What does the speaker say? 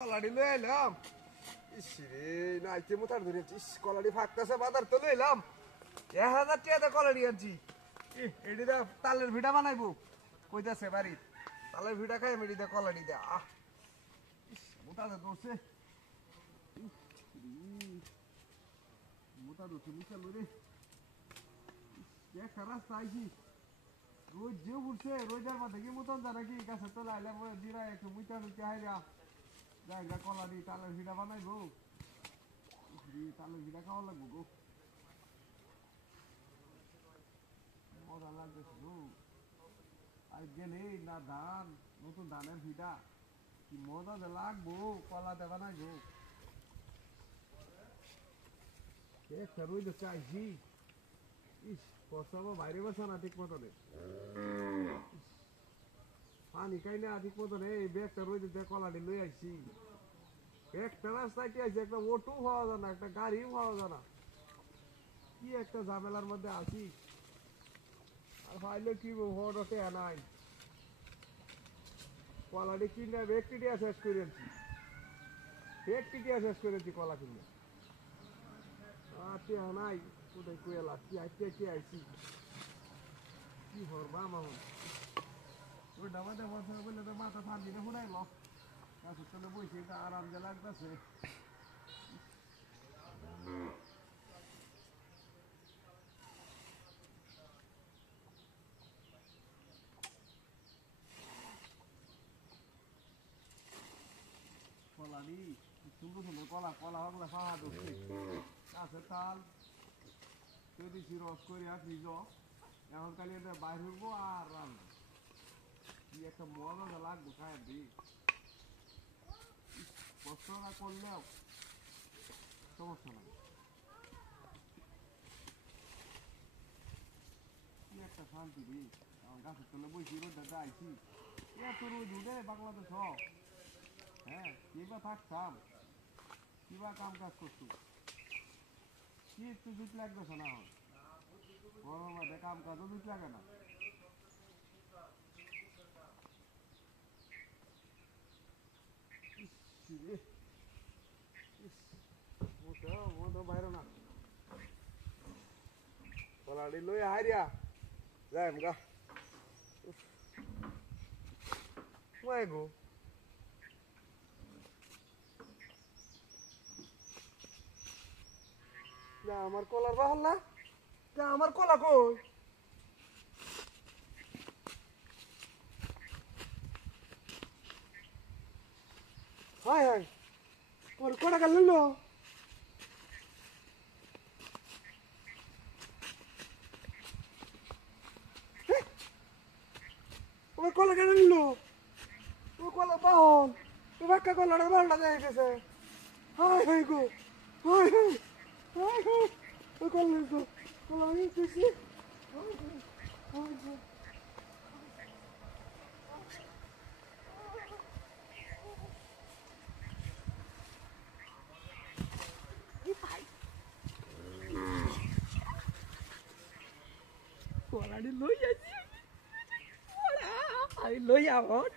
কলাড়ি লই এলাম। ইস রে নাইতে মোতার ধরেছি। ইস কলাড়ি ফাঁকতেছে বাজার তো লই এলাম। 1000 টাকা কলাড়ি আনছি। এডিদা তালের ভিড়া বানাইবো কইতাছে বাড়ি। তালের ভিড়া খাই মেডিদা কলাড়ি দে। আহ ইস মোটা ধরছে। মোটা ধরছে নিচে লরে। দেখ রাস্তা আইছি। রোজ যে উঠছে রোজার মাঠে কি মতন জানা কি গাছের তো লাইলে জিরা একটু মুইতা মুইতে হাইরা জায়গা কলাড়ি তালের ভিড়া বানাইবো। তালের ভিড়া খাওয়া লাগবো গো। মজা লাগতেছে গো। আর গেলে না ধান নতুন ধানের ভিড়া কি মজা যে লাগবো কলা দেবা নাই গো। একটা রোজ চাইছি। ইস কষাবো বাইরে বসা না ঠিক মতন পানি খাই না ঠিক মতন এই ব্যাগটা রোজ কলাটি লই আইছি। একটা রাস্তায় কি আছে একটা অটো পাওয়া যায় না একটা গাড়িও পাওয়া যায় না। কি একটা ঝামেলার মধ্যে আছি। আর ফাইলে কি হটে নাই কলাটি কিনে ব্যক্তিটিয়া শেষ করেছি। ব্যক্তিটিয়া শেষ করেছি কলা কিনে নাই কোথায় কুয়েলা কি আইতে কি আইছি কি হরবা মামন ওই ডাবাতে বসে বললে তো মাথা ঠান্ডি না ফুরাইল গাছের তলে বসে আরাম যে লাগতেছে। কলানি সুন্দর সুন্দর কলা কলা হগলা খাওয়া ধরছে গাছের তাল যদি রস করে ফ্রিজ এখন কালি বাইর হইবো আর রান্না কি একটা মজা লাগবো খায় দি কষ্ট না করলেও সমস্যা নাই। কি একটা শান্তি দি আমার গাছের তলে বসি রোদটা আইছি এত রোদ উঠে বাংলাদেশ। হ্যাঁ কিবা থাকতাম কিবা কাম কাজ করতো কি একটু জুত লাগতেছে না গরম বাদে কাম কাজও জুত লাগে না। বাইরে না কলাড়ি লই হারিয়া যাই গা গো আমার কলার বাহল না আমার কলা কই হায় হায় তোর কটা গেল ওই কলা কেন নিল ওই কলা বাহল ওই বাক্কা কলাটা বাহলটা দেখে গেছে। হায় হায় গো হায় হায় হায় হায় ওই কলা নিল কলা নিতেছি কলাটি লই আছি লই আমার